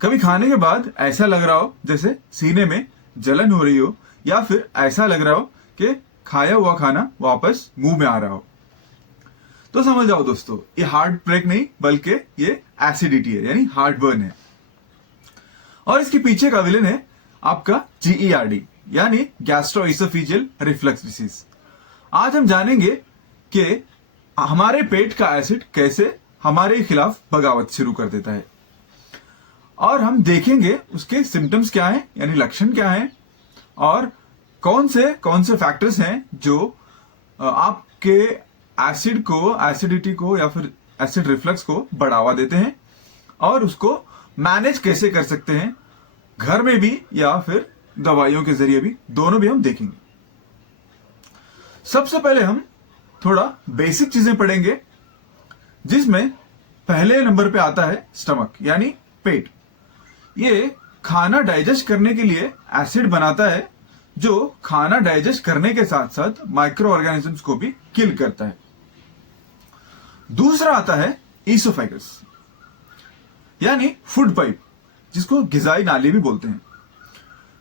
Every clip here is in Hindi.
कभी खाने के बाद ऐसा लग रहा हो जैसे सीने में जलन हो रही हो, या फिर ऐसा लग रहा हो कि खाया हुआ खाना वापस मुंह में आ रहा हो, तो समझ जाओ दोस्तों, ये हार्ट ब्रेक नहीं बल्कि ये एसिडिटी है, यानी हार्ट बर्न है। और इसके पीछे का विलेन है आपका GERD, यानी गैस्ट्रोइसोफेजियल रिफ्लक्स डिसीज। आज हम जानेंगे कि हमारे पेट का एसिड कैसे हमारे खिलाफ बगावत शुरू कर देता है, और हम देखेंगे उसके सिम्टम्स क्या हैं, यानी लक्षण क्या हैं, और कौन से फैक्टर्स हैं जो आपके एसिडिटी को या फिर एसिड रिफ्लक्स को बढ़ावा देते हैं, और उसको मैनेज कैसे कर सकते हैं घर में भी या फिर दवाइयों के जरिए भी, दोनों भी हम देखेंगे। सबसे पहले हम थोड़ा बेसिक चीजें पढ़ेंगे, जिसमें पहले नंबर पे आता है स्टमक, यानी पेट। ये खाना डाइजेस्ट करने के लिए एसिड बनाता है, जो खाना डाइजेस्ट करने के साथ साथ माइक्रो ऑर्गेनिजम्स को भी किल करता है। दूसरा आता है ईसोफेगस, यानी फूड पाइप, जिसको गिजाई नाली भी बोलते हैं।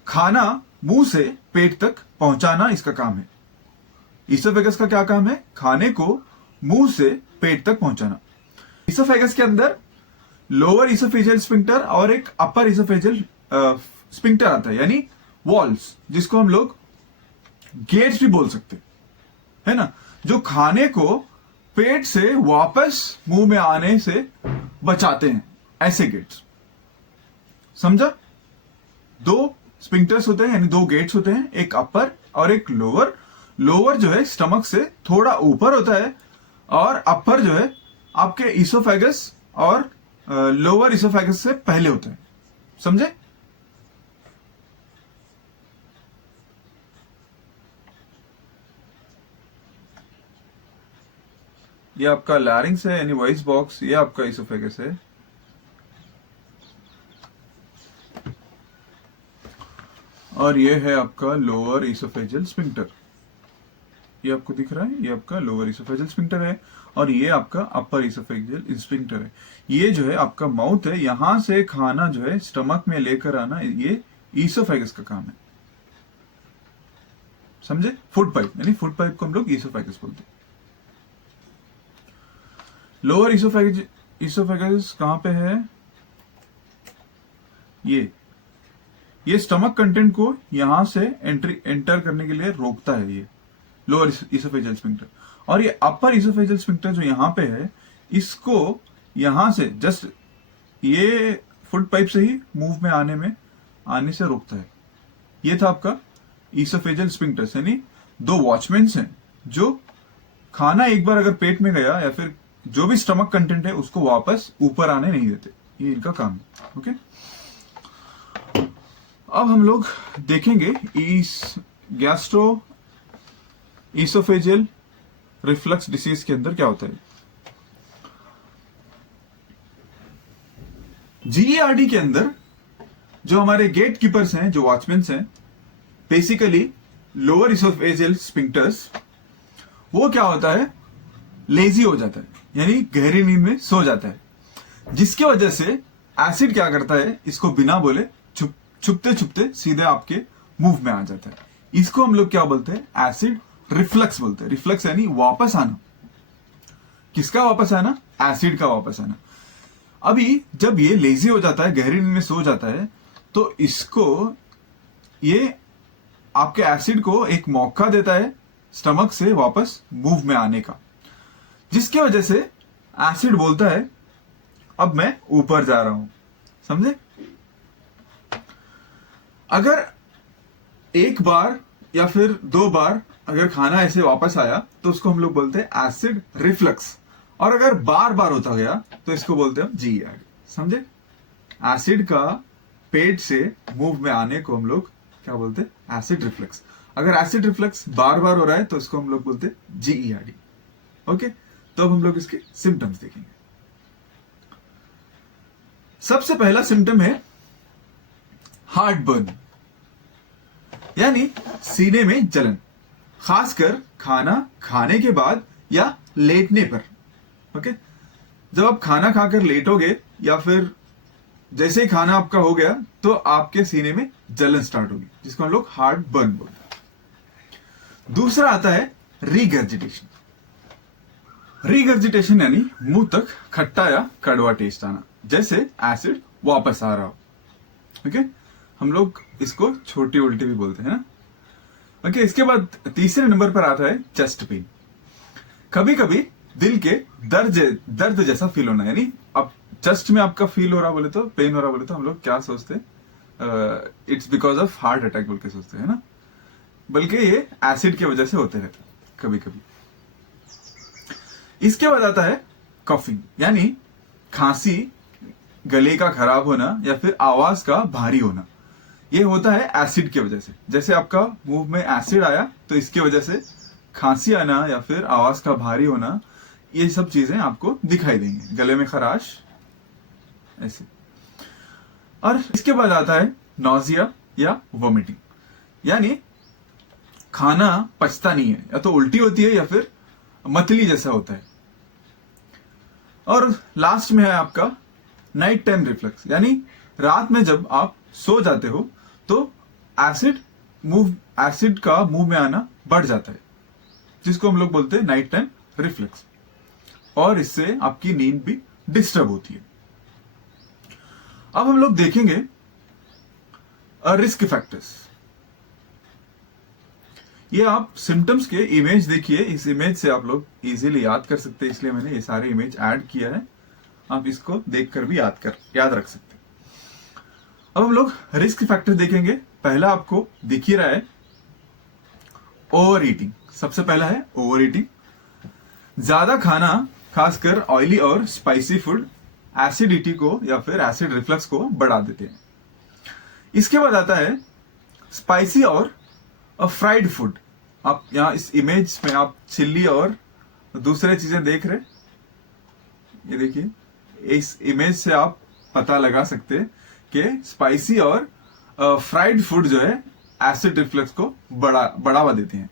खाना मुंह से पेट तक पहुंचाना इसका काम है। ईसोफेगस का क्या काम है? खाने को मुंह से पेट तक पहुंचाना। ईसोफेगस के अंदर लोअर ईसोफेजियल स्फिंक्टर और एक अपर ईसोफेजियल स्फिंक्टर आता है, यानी वॉल्स, जिसको हम लोग गेट्स भी बोल सकते है ना, जो खाने को पेट से वापस मुंह में आने से बचाते हैं, ऐसे गेट्स। समझा? दो स्फिंक्टर्स होते हैं, यानी दो गेट्स होते हैं, एक अपर और एक लोअर। लोअर जो है स्टमक से थोड़ा ऊपर होता है, और अपर जो है आपके ईसोफेगस और लोअर ईसोफेगस से पहले होता है। समझे? ये आपका लैरिंग्स है, यानी वॉइस बॉक्स, ये आपका ईसोफेगस है, और ये है आपका लोअर ईसोफेजियल स्फिंक्टर। ये आपको दिख रहा है, ये आपका लोअर ईसोफेजियल स्फिंक्टर है, और ये आपका अपर ईसोफेजियल स्फिंक्टर है। ये जो है आपका माउथ है, यहां से खाना जो है स्टमक में लेकर आना, ये ईसोफेगस का काम है। समझे? फूड पाइप, यानी फूड पाइप को हम लोग ईसोफेगस बोलते हैं। लोअर ईसोफेगस कहां पे है? ये स्टमक कंटेंट को यहां से एंटर करने के लिए रोकता है, ये लोअर ईसोफेजियल स्फिंक्टर। और ये अपर ईसोफेजियल स्फिंक्टर जो यहां पे है, इसको यहां से जस्ट ये फूड पाइप से ही मुंह में आने से रोकता है। ये था आपका ईसोफेजियल स्फिंक्टर्स, यानी दो वॉचमैन्स हैं जो खाना एक बार अगर पेट में गया या फिर जो भी स्टमक कंटेंट है उसको वापस ऊपर आने नहीं देते। ये इनका काम है। ओके, अब हम लोग देखेंगे गैस्ट्रो ईसोफेजियल रिफ्लक्स डिसीज के अंदर क्या होता है। GERD के अंदर जो हमारे गेट कीपर्स हैं, जो वॉचमैन्स हैं, बेसिकली लोअर ईसोफेजियल स्फिंक्टर्स, वो क्या होता है, लेजी हो जाता है, यानी गहरी नींद में सो जाता है, जिसकी वजह से एसिड क्या करता है, इसको बिना बोले छुपते छुपते सीधे आपके मुंह में आ जाता है। इसको हम लोग क्या बोलते हैं? एसिड रिफ्लक्स बोलते हैं। रिफ्लक्स यानी वापस आना। किसका वापस आना? एसिड का वापस आना। अभी जब ये लेजी हो जाता है, गहरी नींद में सो जाता है, तो इसको ये आपके एसिड को एक मौका देता है स्टमक से वापस मुंह में आने का, जिसकी वजह से एसिड बोलता है अब मैं ऊपर जा रहा हूं। समझे? अगर एक बार या फिर दो बार अगर खाना ऐसे वापस आया तो उसको हम लोग बोलते हैं एसिड रिफ्लक्स, और अगर बार बार होता गया तो इसको बोलते हैं GERD। समझे? एसिड का पेट से मुंह में आने को हम लोग क्या बोलते हैं? Acid reflux. अगर एसिड रिफ्लक्स बार बार हो रहा है तो इसको हम लोग बोलते हैं GERD। ओके, तो अब हम लोग इसके सिम्टम्स देखेंगे। सबसे पहला सिम्टम है हार्ट बर्न, यानी सीने में जलन, खासकर खाना खाने के बाद या लेटने पर। ओके, जब आप खाना खाकर लेटोगे या फिर जैसे ही खाना आपका हो गया तो आपके सीने में जलन स्टार्ट होगी, जिसको हम लोग हार्ट बर्न बोलते हैं। दूसरा आता है रीगर्जिटेशन। रीगर्जिटेशन यानी मुंह तक खट्टा या कड़वा टेस्ट आना, जैसे एसिड वापस आ रहा हो। ओके, हम लोग इसको छोटी उल्टी भी बोलते हैं ना। ओके, इसके बाद तीसरे नंबर पर आता है चेस्ट पेन। कभी कभी दिल के दर्द जैसा फील होना, यानी अब चेस्ट में आपका फील हो रहा बोले तो, पेन हो रहा बोले तो हम लोग क्या सोचते हैं, it's because of heart attack बोल के सोचते हैं ना, बल्कि ये एसिड की वजह से होते रहते कभी कभी। इसके बाद आता है कफिंग, यानी खांसी, गले का खराब होना या फिर आवाज का भारी होना। ये होता है एसिड की वजह से। जैसे आपका मुंह में एसिड आया तो इसकी वजह से खांसी आना या फिर आवाज का भारी होना, ये सब चीजें आपको दिखाई देंगी, गले में खराश ऐसे। और इसके बाद आता है नॉजिया या वोमिटिंग, यानी खाना पचता नहीं है, या तो उल्टी होती है या फिर मतली जैसा होता है। और लास्ट में है आपका नाइट टाइम रिफ्लक्स, यानी रात में जब आप सो जाते हो तो एसिड का मुंह में आना बढ़ जाता है, जिसको हम लोग बोलते हैं नाइट टाइम रिफ्लक्स, और इससे आपकी नींद भी डिस्टर्ब होती है। अब हम लोग देखेंगे रिस्क फैक्टर्स। ये आप सिम्टम्स के इमेज देखिए, इस इमेज से आप लोग इजीली याद कर सकते हैं, इसलिए मैंने ये सारे इमेज ऐड किया है। आप इसको देखकर भी याद रख सकते हैं। अब हम लोग रिस्क फैक्टर देखेंगे। पहला आपको दिख ही रहा है, ओवर ईटिंग। सबसे पहला है ओवर ईटिंग। ज्यादा खाना, खासकर ऑयली और स्पाइसी फूड, एसिडिटी को या फिर एसिड रिफ्लक्स को बढ़ा देते हैं। इसके बाद आता है स्पाइसी और फ्राइड फूड। आप यहाँ इस इमेज में आप चिल्ली और दूसरे चीजें देख रहे, ये देखिए, इस इमेज से आप पता लगा सकते हैं कि स्पाइसी और फ्राइड फूड जो है एसिड रिफ्लक्स को बढ़ावा देते हैं।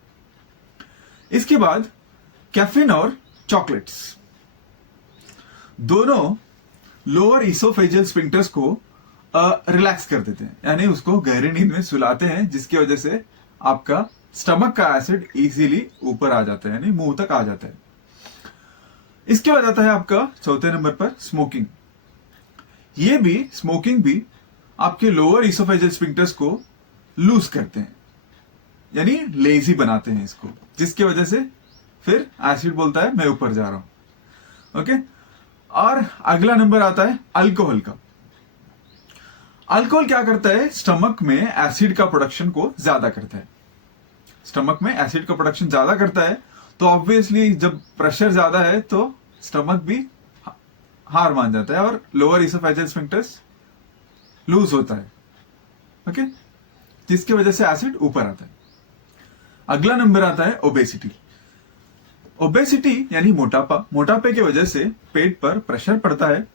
इसके बाद कैफीन और चॉकलेट्स, दोनों लोअर इसोफेजियल स्फिंक्टर्स को रिलैक्स कर देते हैं, यानी उसको गहरी नींद में सुलाते हैं, जिसकी वजह से आपका स्टमक का एसिड इजीली ऊपर आ जाता है, यानी मुंह तक आ जाता है। इसके बाद आता है आपका चौथे नंबर पर स्मोकिंग। स्मोकिंग भी आपके लोअर इसोफेजियल स्फिंक्टर्स को लूज करते हैं, यानी लेजी बनाते हैं इसको, जिसकी वजह से फिर एसिड बोलता है मैं ऊपर जा रहा हूं। ओके, और अगला नंबर आता है अल्कोहल का। अल्कोहल क्या करता है, स्टमक में एसिड का प्रोडक्शन को ज्यादा करता है। स्टमक में एसिड का प्रोडक्शन ज्यादा करता है तो ऑब्वियसली जब प्रेशर ज्यादा है तो स्टमक भी हार मान जाता है और लोअर इसोफेजियल स्फिंक्टर्स लूज होता है। ओके, जिसकी वजह से एसिड ऊपर आता है। अगला नंबर आता है ओबेसिटी। ओबेसिटी यानी मोटापे की वजह से पेट पर प्रेशर पड़ता है,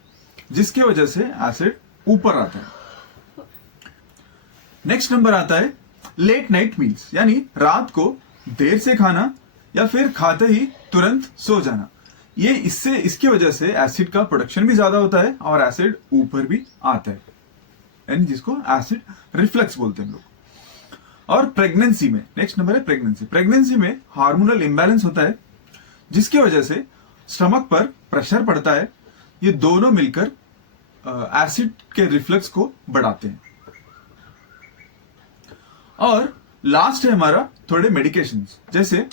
जिसकी वजह से एसिड ऊपर आता है। नेक्स्ट नंबर आता है लेट नाइट मील्स, यानी रात को देर से खाना या फिर खाते ही तुरंत सो जाना। ये इसकी वजह से एसिड का प्रोडक्शन भी ज्यादा होता है और एसिड ऊपर भी आता है, यानी जिसको एसिड रिफ्लक्स बोलते हैं हम लोग। और प्रेगनेंसी में नेक्स्ट नंबर है प्रेगनेंसी में हार्मोनल इंबैलेंस होता है, जिसकी वजह से स्टमक पर प्रेशर पड़ता है। ये दोनों मिलकर एसिड के रिफ्लक्स को बढ़ाते हैं। और लास्ट है हमारा थोड़े मेडिकेशंस, जैसे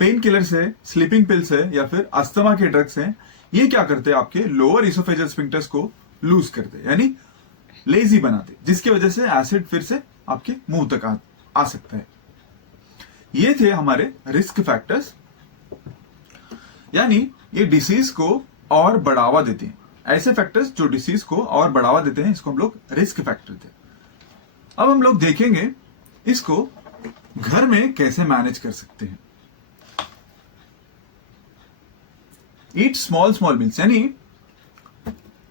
पेन किलर्स है, स्लीपिंग पिल्स है या फिर अस्थमा के ड्रग्स हैं। ये क्या करते हैं, आपके लोअर इसोफेजियल स्फिंक्टर्स को लूज करते हैं, यानी लेजी बनाते, जिसकी वजह से एसिड फिर से आपके मुंह तक आ सकता है। ये थे हमारे रिस्क फैक्टर्स, यानी ये डिसीज को और बढ़ावा देते हैं। ऐसे फैक्टर्स जो डिसीज को और बढ़ावा देते हैं, इसको हम लोग रिस्क फैक्टर थे। अब हम लोग देखेंगे इसको घर में कैसे मैनेज कर सकते हैं। ईट स्मॉल मील्स, यानी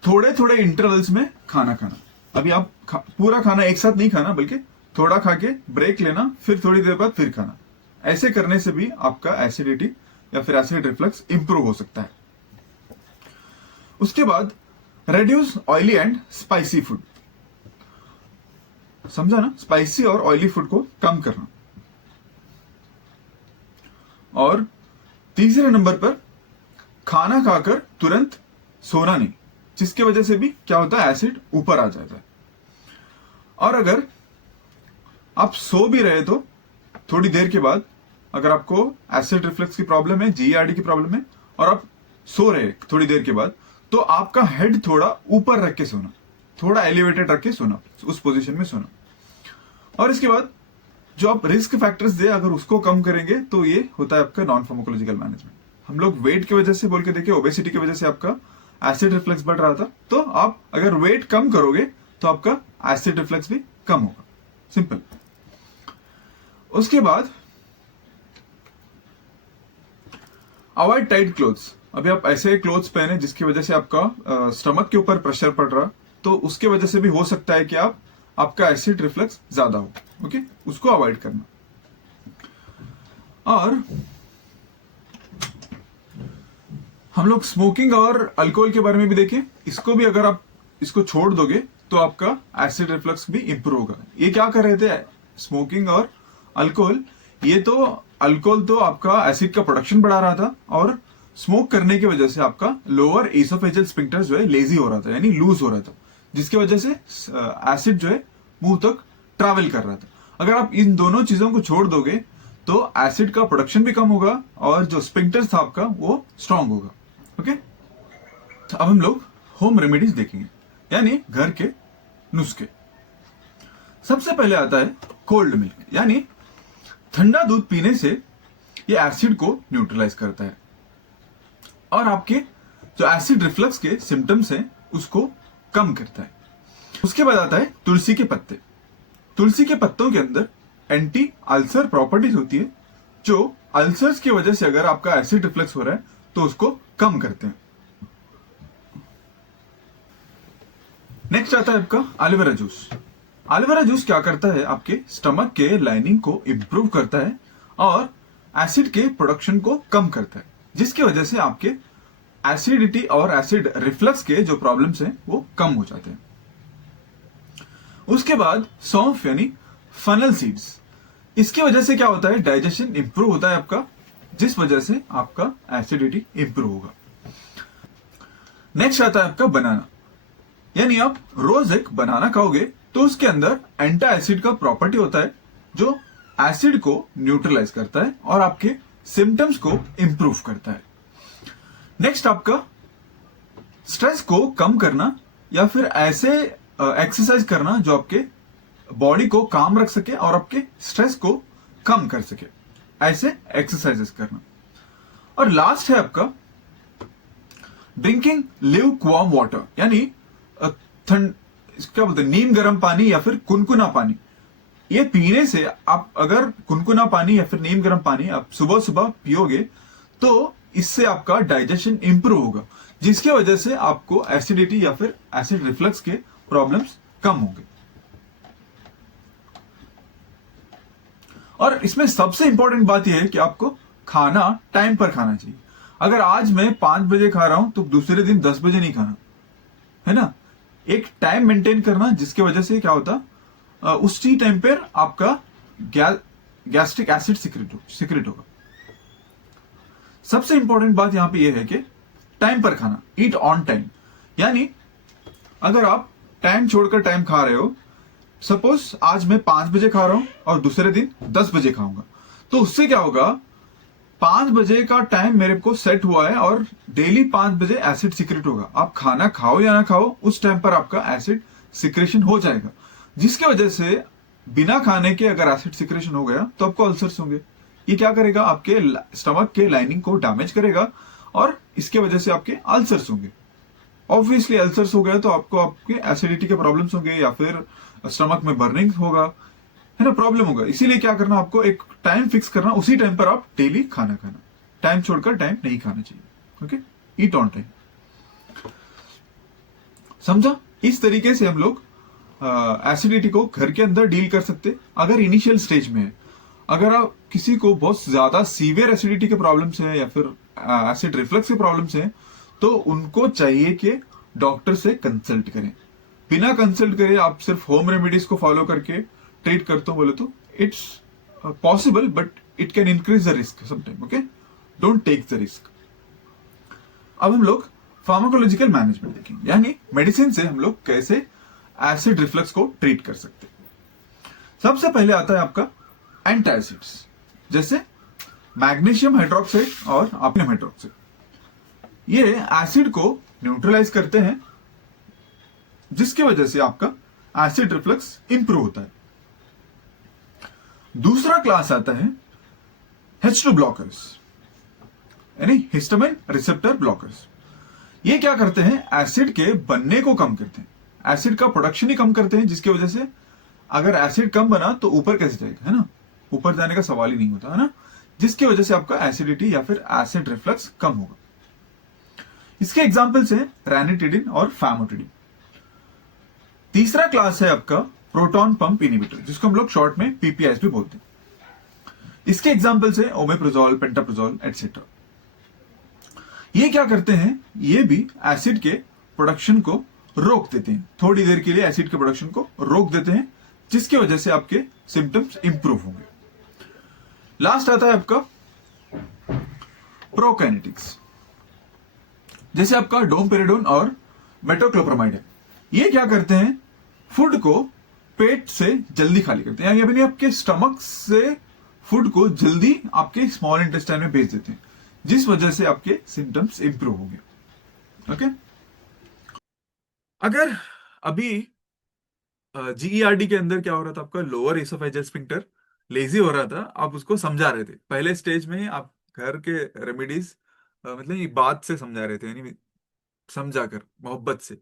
थोड़े थोड़े इंटरवल्स में खाना खाना। अभी आप पूरा खाना एक साथ नहीं खाना, बल्कि थोड़ा खा के ब्रेक लेना, फिर थोड़ी देर बाद फिर खाना। ऐसे करने से भी आपका एसिडिटी या फिर एसिड रिफ्लक्स इंप्रूव हो सकता है। उसके बाद reduce oily and spicy food, समझा ना, स्पाइसी और ऑयली फूड को कम करना। और तीसरे नंबर पर खाना खाकर तुरंत सोना नहीं, जिसकी वजह से भी क्या होता है, एसिड ऊपर आ जाता है। और अगर आप सो भी रहे तो थोड़ी देर के बाद, अगर आपको एसिड रिफ्लक्स की प्रॉब्लम है, जीईआरडी की प्रॉब्लम है, और आप सो रहे थोड़ी देर के बाद, तो आपका हेड थोड़ा ऊपर रख के सोना, थोड़ा एलिवेटेड रख के सोना, उस पोजीशन में सोना। और इसके बाद जो आप रिस्क फैक्टर्स दे, अगर उसको कम करेंगे तो ये होता है आपका नॉन फार्माकोलॉजिकल मैनेजमेंट। हम लोग वेट की वजह से बोल के देखिए, ओबेसिटी की वजह से आपका एसिड रिफ्लक्स बढ़ रहा था, तो आप अगर वेट कम करोगे तो आपका एसिड रिफ्लक्स भी कम होगा, सिंपल। उसके बाद अवॉइड टाइट क्लोथ्स। अभी आप ऐसे क्लोथ्स पहने जिसकी वजह से आपका स्टमक के ऊपर प्रेशर पड़ रहा, तो उसके वजह से भी हो सकता है कि आपका एसिड रिफ्लक्स ज्यादा हो, ओके, उसको अवॉइड करना। और हम लोग स्मोकिंग और अल्कोहल के बारे में भी देखें, इसको भी अगर आप इसको छोड़ दोगे तो आपका एसिड रिफ्लक्स भी इंप्रूव होगा। ये क्या कर रहे थे, स्मोकिंग और अल्कोहल, ये तो अल्कोहल तो आपका एसिड का प्रोडक्शन बढ़ा रहा था, और स्मोक करने की वजह से आपका लोअर एसोफेजियल स्फिंक्टर जो है लेजी हो रहा था, यानी लूज हो रहा था, जिसकी वजह से एसिड जो है मुंह तक ट्रैवल कर रहा था। अगर आप इन दोनों चीजों को छोड़ दोगे तो एसिड का प्रोडक्शन भी कम होगा, और जो स्फिंक्टर था आपका वो स्ट्रांग होगा, ओके। तो अब हम लोग होम रेमेडीज देखेंगे, यानी घर के नुस्खे। सबसे पहले आता है कोल्ड मिल्क, यानी ठंडा दूध पीने से ये एसिड को न्यूट्रलाइज करता है और आपके जो एसिड रिफ्लक्स के सिम्टम्स हैं उसको कम करता है। उसके बाद आता है तुलसी के पत्ते। तुलसी के पत्तों के अंदर एंटी अल्सर प्रॉपर्टीज होती है, जो अल्सर्स की वजह से अगर आपका एसिड रिफ्लक्स हो रहा है तो उसको कम करते हैं। नेक्स्ट आता है आपका एलोवेरा जूस। एलोवेरा जूस क्या करता है, आपके स्टमक के लाइनिंग को इंप्रूव करता है और एसिड के प्रोडक्शन को कम करता है, जिसकी वजह से आपके एसिडिटी और एसिड रिफ्लक्स के जो प्रॉब्लम्स हैं वो कम हो जाते हैं। उसके बाद सौंफ यानी फनल सीड्स, इसकी वजह से क्या होता है, डाइजेशन इंप्रूव होता है आपका, जिस वजह से आपका एसिडिटी इंप्रूव होगा। नेक्स्ट आता है आपका बनाना, यानी आप रोज एक बनाना खाओगे तो उसके अंदर एंटी एसिड का प्रॉपर्टी होता है, जो एसिड को न्यूट्रलाइज करता है और आपके सिम्टम्स को इंप्रूव करता है। नेक्स्ट आपका स्ट्रेस को कम करना या फिर ऐसे एक्सरसाइज करना जो आपके बॉडी को काम रख सके और आपके स्ट्रेस को कम कर सके, ऐसे एक्सरसाइजेस करना। और लास्ट है आपका ड्रिंकिंग ल्यूकवार्म वाटर, यानी क्या बोलते हैं, नीम गर्म पानी या फिर कुनकुना पानी। ये पीने से आप अगर कुनकुना पानी या फिर नीम गर्म पानी आप सुबह सुबह पियोगे तो इससे आपका डाइजेशन इंप्रूव होगा, जिसकी वजह से आपको एसिडिटी या फिर एसिड रिफ्लक्स के प्रॉब्लम्स कम होंगे। और इसमें सबसे इंपॉर्टेंट बात यह है कि आपको खाना टाइम पर खाना चाहिए। अगर आज मैं 5 बजे खा रहा हूं तो दूसरे दिन 10 बजे नहीं खाना, है ना। एक टाइम मेंटेन करना, जिसकी वजह से क्या होता, उसी टाइम पर आपका गैस्ट्रिक एसिड सिक्रेट होगा। सबसे इंपॉर्टेंट बात यहां पे यह है कि टाइम पर खाना, ईट ऑन टाइम। यानी अगर आप टाइम छोड़कर टाइम खा रहे हो, सपोज आज मैं 5 बजे खा रहा हूं और दूसरे दिन 10 बजे खाऊंगा, तो उससे क्या होगा, 5 बजे का टाइम मेरे को सेट हुआ है और डेली 5 बजे एसिड सिक्रेट होगा। आप खाना खाओ या ना खाओ, उस टाइम पर आपका एसिड सिक्रेशन हो जाएगा, जिसकी वजह से बिना खाने के अगर एसिड सिक्रेशन हो गया तो आपको अल्सर्स होंगे। ये क्या करेगा, आपके स्टमक के लाइनिंग को डैमेज करेगा और इसके वजह से आपके अल्सर्स होंगे। ऑब्वियसली अल्सर्स हो गए तो आपको आपके एसिडिटी के प्रॉब्लम्स होंगे या फिर स्टमक में बर्निंग होगा, है ना, प्रॉब्लम होगा। इसीलिए क्या करना, आपको एक टाइम फिक्स करना, उसी टाइम पर आप डेली खाना खाना, टाइम छोड़कर टाइम नहीं खाना चाहिए। Okay, eat on time. समझा? इस तरीके से हम लोग एसिडिटी को घर के अंदर डील कर सकते। अगर इनिशियल स्टेज में है, अगर आप किसी को बहुत ज्यादा सीवियर एसिडिटी के प्रॉब्लम्स है या फिर एसिड रिफ्लक्स के प्रॉब्लम्स है, तो उनको चाहिए कि डॉक्टर से कंसल्ट करें। बिना कंसल्ट करे आप सिर्फ होम रेमेडीज को फॉलो करके ट्रीट करते हो बोले तो it's possible, but it can increase the risk sometime. Okay, don't take the risk. अब हम लोग फार्माकोलॉजिकल मैनेजमेंट देखेंगे, यानी मेडिसिन से हम लोग कैसे एसिड रिफ्लक्स को ट्रीट कर सकते हैं। सबसे पहले आता है आपका एंटासिड्स, जैसे मैग्नीशियम हाइड्रोक्साइड और अमोनियम हाइड्रोक्साइड। ये एसिड को न्यूट्रलाइज करते हैं, जिसकी वजह से आपका एसिड रिफ्लक्स इंप्रूव होता है। दूसरा क्लास आता है H2 ब्लॉकर्स, यानी हिस्टामिन रिसेप्टर ब्लॉकर्स। ये क्या करते हैं, एसिड के बनने को कम करते हैं, एसिड का प्रोडक्शन ही कम करते हैं, जिसकी वजह से अगर एसिड कम बना तो ऊपर कैसे जाएगा, है ना, ऊपर जाने का सवाल ही नहीं होता, है ना, जिसकी वजह से आपका एसिडिटी या फिर एसिड रिफ्लक्स कम होगा। इसके एग्जांपल्स हैं रैनिटिडिन और फैमोटिडिन। तीसरा क्लास है आपका प्रोटॉन पंप इनहिबिटर, जिसको हम लोग शॉर्ट में पीपीआईस भी बोलते हैं। इसके एग्जांपल्स हैं ओमेप्रोजोल, पेंटाप्रोजोल एटसेट्रा। ये क्या करते हैं, ये भी एसिड के प्रोडक्शन को रोक देते हैं, थोड़ी देर के लिए एसिड के प्रोडक्शन को रोक देते हैं, जिसकी वजह से आपके सिम्टम्स इंप्रूव होंगे। लास्ट आता है आपका प्रोकाइनेटिक्स, जैसे आपका डोमपेरिडोन और मेटोक्लोप्रामाइड है। ये क्या करते हैं, फूड को पेट से जल्दी खाली करते हैं, यानी आपके स्टमक से फूड को जल्दी आपके स्मॉल इंटेस्टाइन में भेज देते हैं, जिस वजह से आपके सिम्टम्स इंप्रूव होंगे। ओके, अगर अभी जीईआरडी के अंदर क्या हो रहा था, आपका लोअर एसोफेजियल स्फिंक्टर लेजी हो रहा था, आप उसको समझा रहे थे पहले स्टेज में, आप घर के रेमेडीज मतलब ये बात से समझा रहे थे, यानी समझा कर मोहब्बत से।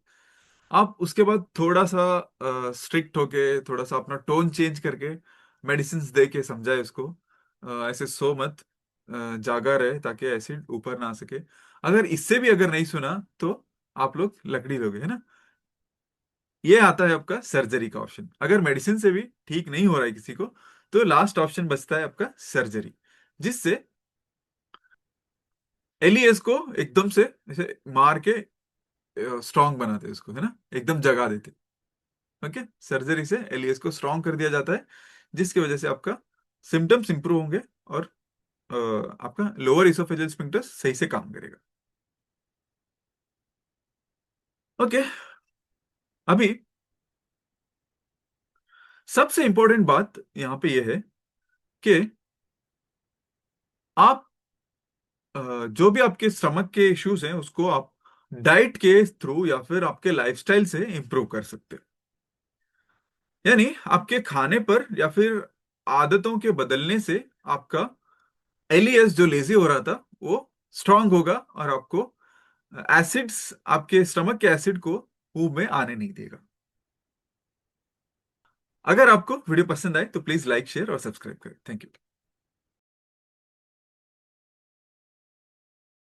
आप उसके बाद थोड़ा सा स्ट्रिक्ट होके, थोड़ा सा अपना टोन चेंज करके मेडिसिन दे के समझाए उसको, ऐसे सो मत, जागा रहे ताकि एसिड ऊपर ना आ सके। अगर इससे भी अगर नहीं सुना तो आप लोग लकड़ी लोगे, है ना। ये आता है आपका सर्जरी का ऑप्शन। अगर मेडिसिन से भी ठीक नहीं हो रहा है किसी को, तो लास्ट ऑप्शन बचता है आपका सर्जरी, जिससे एलिएस को एकदम से ऐसे मार के स्ट्रांग बनाते हैं उसको, है ना, एकदम जगा देते। ओके, सर्जरी से एलिएस को स्ट्रांग कर दिया जाता है, जिसकी वजह से आपका सिम्टम्स इंप्रूव होंगे और आपका लोअर इसोफेजियल स्फिंक्टर सही से काम करेगा। ओके, अभी सबसे इंपॉर्टेंट बात यहां पे यह है कि आप जो भी आपके स्टमक के इश्यूज हैं उसको आप डाइट के थ्रू या फिर आपके लाइफस्टाइल से इंप्रूव कर सकते हैं। यानी आपके खाने पर या फिर आदतों के बदलने से आपका एलियस जो लेजी हो रहा था वो स्ट्रांग होगा और आपको एसिड्स, आपके स्टमक के एसिड को मुंह में आने नहीं देगा। अगर आपको वीडियो पसंद आए तो प्लीज लाइक, शेयर और सब्सक्राइब करें। Thank you.